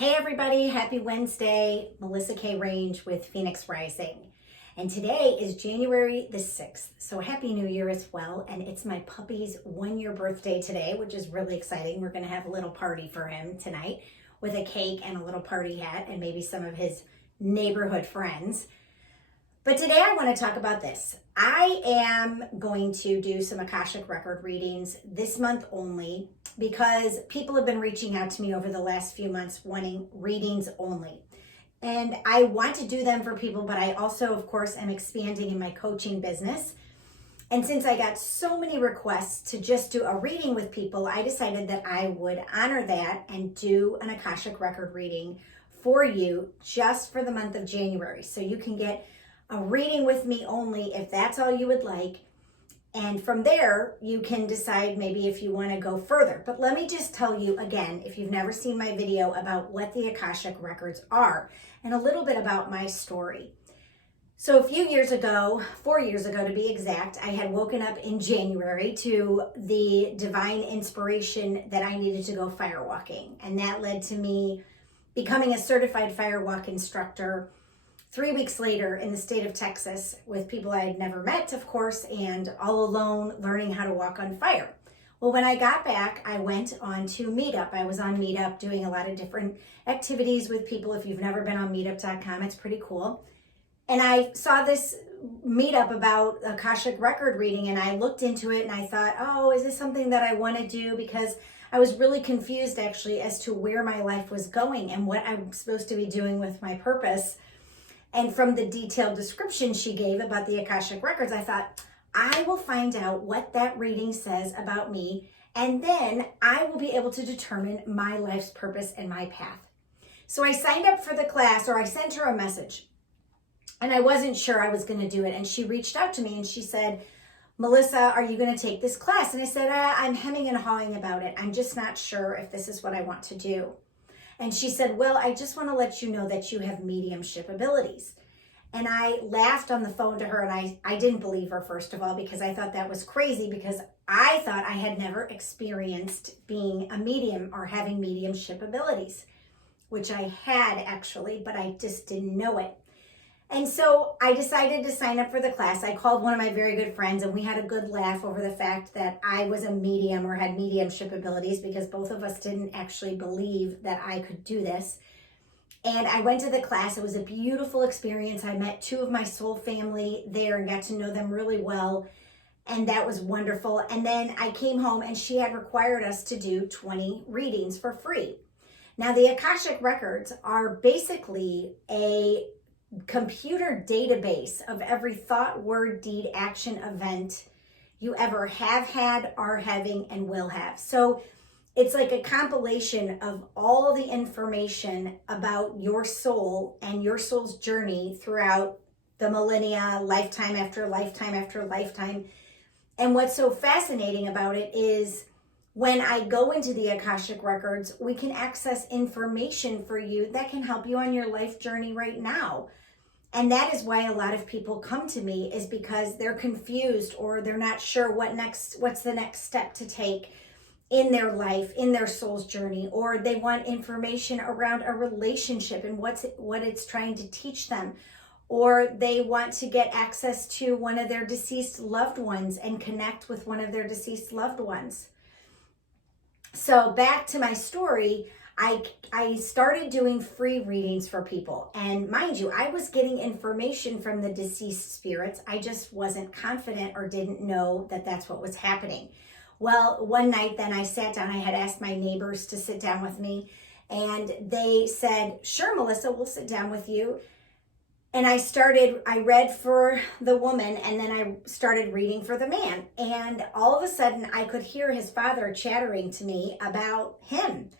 Hey everybody, happy Wednesday. Melissa K. Range with Phoenix Rising. And today is January the 6th. So happy New Year as well. And it's my puppy's 1-year birthday today, which is really exciting. We're going to have a little party for him tonight with a cake and a little party hat and maybe some of his neighborhood friends. But today I want to talk about this. I am going to do some Akashic record readings this month only because people have been reaching out to me over the last few months wanting readings only. And I want to do them for people, but I also, of course, am expanding in my coaching business. And since I got so many requests to just do a reading with people, I decided that I would honor that and do an Akashic record reading for you just for the month of January. So you can get a reading with me only if that's all you would like. And from there, you can decide maybe if you want to go further. But let me just tell you again, if you've never seen my video about what the Akashic records are and a little bit about my story. So a few years ago, 4 years ago to be exact, I had woken up in January to the divine inspiration that I needed to go firewalking. And that led to me becoming a certified firewalk instructor 3 weeks later in the state of Texas with people I had never met, of course, and all alone learning how to walk on fire. Well, when I got back, I went on to Meetup. I was on Meetup doing a lot of different activities with people. If you've never been on meetup.com, it's pretty cool. And I saw this Meetup about Akashic record reading, and I looked into it and I thought, oh, is this something that I want to do? Because I was really confused actually as to where my life was going and what I'm supposed to be doing with my purpose. And from the detailed description she gave about the Akashic records, I thought, I will find out what that reading says about me, and then I will be able to determine my life's purpose and my path. So I signed up for the class, or I sent her a message, and I wasn't sure I was going to do it. And she reached out to me and she said, Melissa, are you going to take this class? And I said, I'm hemming and hawing about it. I'm just not sure if this is what I want to do. And she said, well, I just want to let you know that you have mediumship abilities. And I laughed on the phone to her, and I didn't believe her, first of all, because I thought that was crazy, because I thought I had never experienced being a medium or having mediumship abilities, which I had actually, but I just didn't know it. And so I decided to sign up for the class. I called one of my very good friends, and we had a good laugh over the fact that I was a medium or had mediumship abilities, because both of us didn't actually believe that I could do this. And I went to the class. It was a beautiful experience. I met 2 of my soul family there and got to know them really well. And that was wonderful. And then I came home, and she had required us to do 20 readings for free. Now, the Akashic records are basically a computer database of every thought, word, deed, action, event you ever have had, are having, and will have. So it's like a compilation of all the information about your soul and your soul's journey throughout the millennia, lifetime after lifetime after lifetime. And what's so fascinating about it is when I go into the Akashic records, we can access information for you that can help you on your life journey right now. And that is why a lot of people come to me, is because they're confused, or they're not sure what's the next step to take in their life, in their soul's journey, or they want information around a relationship and what it's trying to teach them, or they want to get access to one of their deceased loved ones and connect with one of their deceased loved ones. So back to my story, I started doing free readings for people. And mind you, I was getting information from the deceased spirits. I just wasn't confident or didn't know that that's what was happening. Well, one night then I sat down. I had asked my neighbors to sit down with me, and they said, sure, Melissa, we'll sit down with you. And I read for the woman, and then I started reading for the man. And all of a sudden I could hear his father chattering to me about him.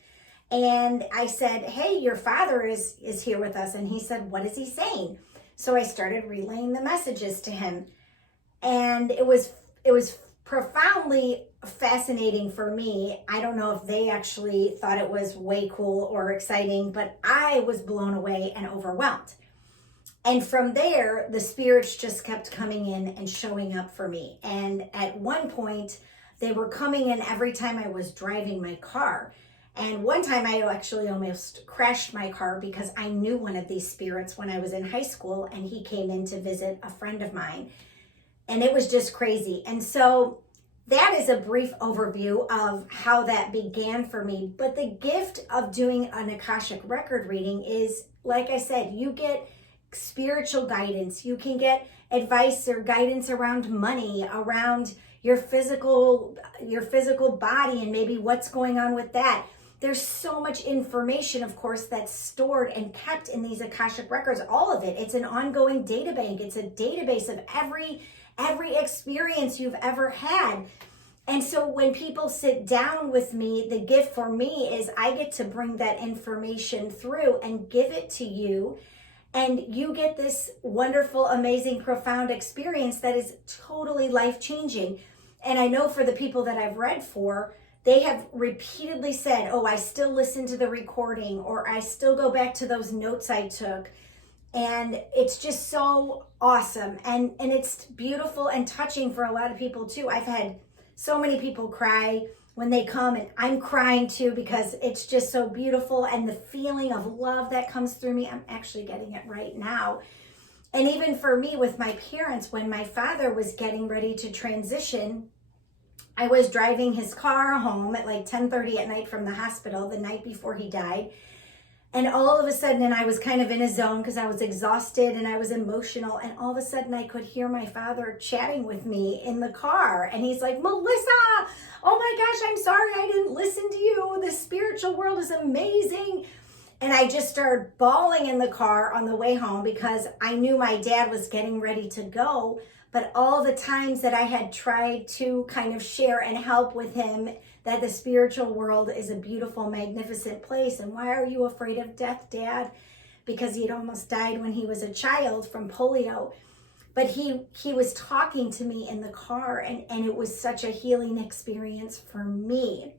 And I said, hey, your father is here with us. And he said, what is he saying? So I started relaying the messages to him. And it was profoundly fascinating for me. I don't know if they actually thought it was way cool or exciting, but I was blown away and overwhelmed. And from there, the spirits just kept coming in and showing up for me. And at one point, they were coming in every time I was driving my car. And one time I actually almost crashed my car because I knew one of these spirits when I was in high school, and he came in to visit a friend of mine. And it was just crazy. And so that is a brief overview of how that began for me. But the gift of doing an Akashic record reading is, like I said, you get spiritual guidance. You can get advice or guidance around money, around your physical body, and maybe what's going on with that. There's so much information, of course, that's stored and kept in these Akashic records. All of it. It's an ongoing data bank. It's a database of every experience you've ever had. And so when people sit down with me, the gift for me is I get to bring that information through and give it to you. And you get this wonderful, amazing, profound experience that is totally life-changing. And I know for the people that I've read for, they have repeatedly said, oh, I still listen to the recording, or I still go back to those notes I took. And it's just so awesome. And it's beautiful and touching for a lot of people too. I've had so many people cry when they come, and I'm crying too because it's just so beautiful. And the feeling of love that comes through me, I'm actually getting it right now. And even for me with my parents, when my father was getting ready to transition, I was driving his car home at like 10:30 at night from the hospital the night before he died. And all of a sudden, and I was kind of in a zone because I was exhausted and I was emotional. And all of a sudden I could hear my father chatting with me in the car. And he's like, Melissa, oh my gosh, I'm sorry I didn't listen to you. The spiritual world is amazing. And I just started bawling in the car on the way home because I knew my dad was getting ready to go. But all the times that I had tried to kind of share and help with him, that the spiritual world is a beautiful, magnificent place. And why are you afraid of death, Dad? Because he'd almost died when he was a child from polio. But he was talking to me in the car, and it was such a healing experience for me.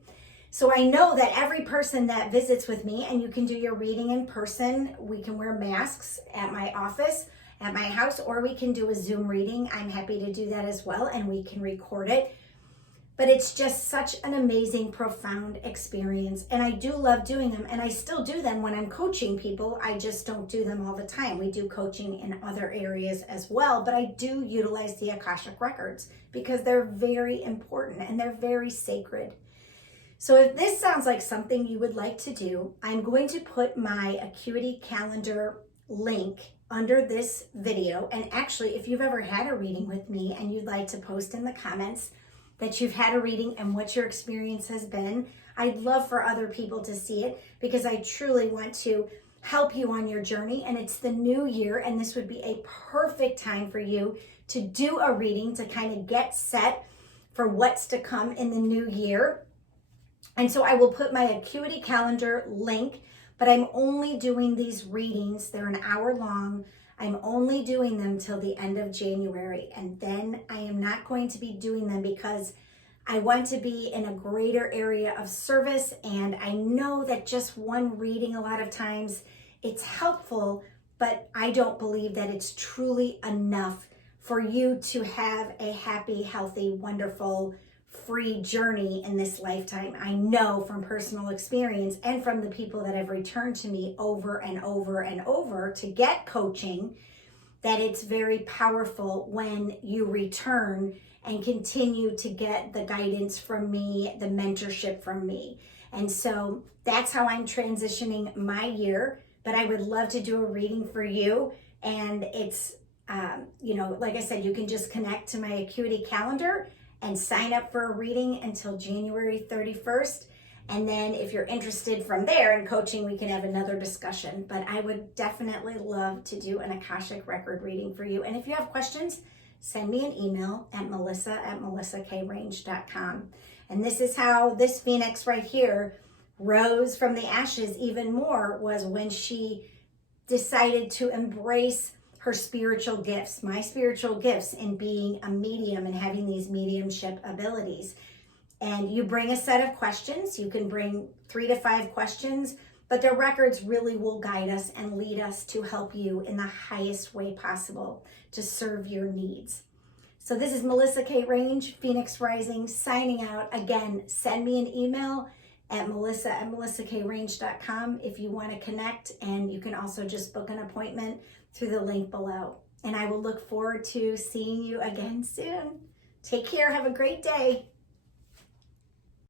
So I know that every person that visits with me, and you can do your reading in person, we can wear masks at my office, at my house, or we can do a Zoom reading. I'm happy to do that as well, and we can record it. But it's just such an amazing, profound experience. And I do love doing them. And I still do them when I'm coaching people. I just don't do them all the time. We do coaching in other areas as well. But I do utilize the Akashic records because they're very important and they're very sacred. So if this sounds like something you would like to do, I'm going to put my Acuity Calendar link under this video. And actually, if you've ever had a reading with me and you'd like to post in the comments that you've had a reading and what your experience has been, I'd love for other people to see it because I truly want to help you on your journey. And it's the new year, and this would be a perfect time for you to do a reading to kind of get set for what's to come in the new year. And so I will put my Acuity Calendar link, but I'm only doing these readings. They're an hour long. I'm only doing them till the end of January, and then I am not going to be doing them because I want to be in a greater area of service. And I know that just one reading, a lot of times it's helpful, but I don't believe that it's truly enough for you to have a happy, healthy, wonderful, free journey in this lifetime. I know from personal experience and from the people that have returned to me over and over and over to get coaching that it's very powerful when you return and continue to get the guidance from me, the mentorship from me. And so that's how I'm transitioning my year. But I would love to do a reading for you. And it's, like I said, you can just connect to my Acuity Calendar and sign up for a reading until January 31st. And then if you're interested from there in coaching, we can have another discussion. But I would definitely love to do an Akashic record reading for you. And if you have questions, send me an email at melissa@melissakrange.com. And this is how this Phoenix right here rose from the ashes even more, was when she decided to embrace her spiritual gifts, my spiritual gifts, in being a medium and having these mediumship abilities. And you bring a set of questions. You can bring 3 to 5 questions, but the records really will guide us and lead us to help you in the highest way possible to serve your needs. So this is Melissa K. Range, Phoenix Rising, signing out. Again, send me an email at melissa@melissakrange.com if you want to connect, and you can also just book an appointment through the link below. And I will look forward to seeing you again soon. Take care. Have a great day.